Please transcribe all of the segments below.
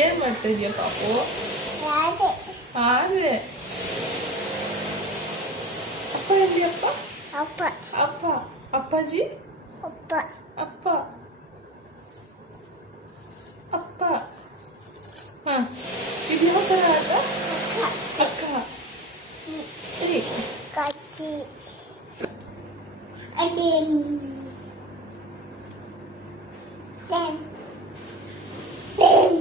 ಏನ್ ಮಾಡ್ತಾ ಇದೀಯ ಪಾಪು? ಹಾಗೆ ಅಪ್ಪ ಎಲ್ಲಿ? ಅಪ್ಪ ಅಪ್ಪ ಅಪ್ಪ ಅಪ್ಪಾಜಿ ಅಪ್ಪ ಅಪ್ಪ ಅಪ್ಪ. ಹ, ಇದು ಯಾವ ತರ ಆಟ? ಅಕ್ಕ ಸರಿ. ಕಚ್ಚಿ ಅಡಿನ್ ಟೆನ್ ಟೆನ್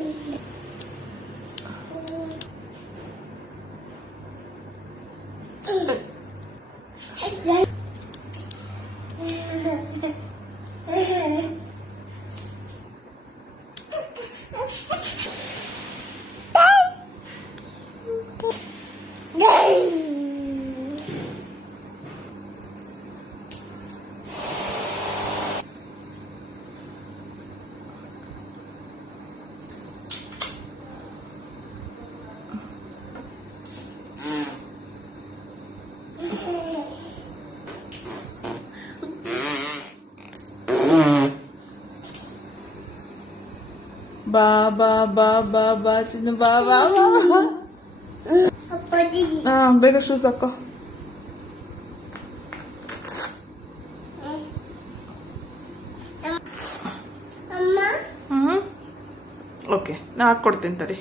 ಬಾ ಬಾ ಬಾ ಬಾ ಬಾ ಚಿನ್ನ ಬಾ ಬಾ ಬಾ. ಬೇಗ ಶೂಸ್ ಹಾಕೋ. ಓಕೆ, ನಾ ಹಾಕೊಡ್ತೀನಿ ತಡಿ.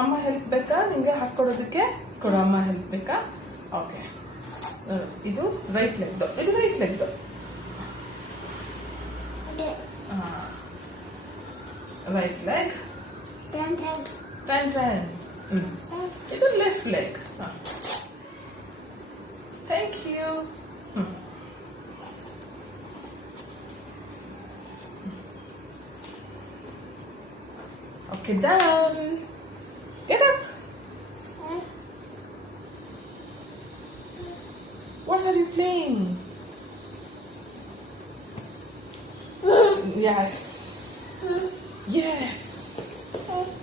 ಅಮ್ಮ ಹೆಲ್ಪ್ ಬೇಕಾ ನಿಂಗೆ ಹಾಕೊಡೋದಕ್ಕೆ? ಕೊಡು, ಅಮ್ಮ ಹೆಲ್ಪ್ ಬೇಕಾ? ಓಕೆ, ಇದು ರೈಟ್ ಲೆಗ್, ಇದು right leg. Right leg, ten. ಇದು left leg. Thank you. Okay, done. Get up. What are you playing? Yes. Yes.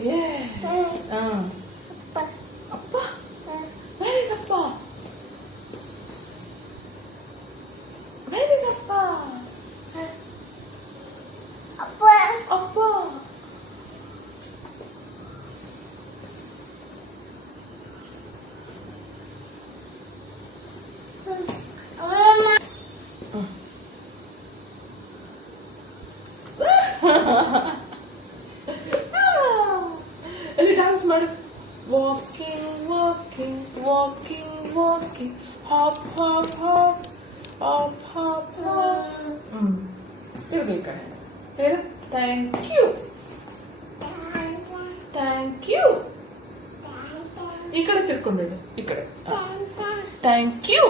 Yes. Appa. Where is Appa? Where is Appa? Appa. ಅಲ್ಲಿ dance ಮಾಡು. Walking walking walking walking hop hop hop hop hop hop. ತಿರುಗು ಈ ಕಡೆ ಹೇಳು. Thank you, thank you. ಈ ಕಡೆ ತಿರ್ಕೊಂಡು ಈ ಕಡೆ. Thank you.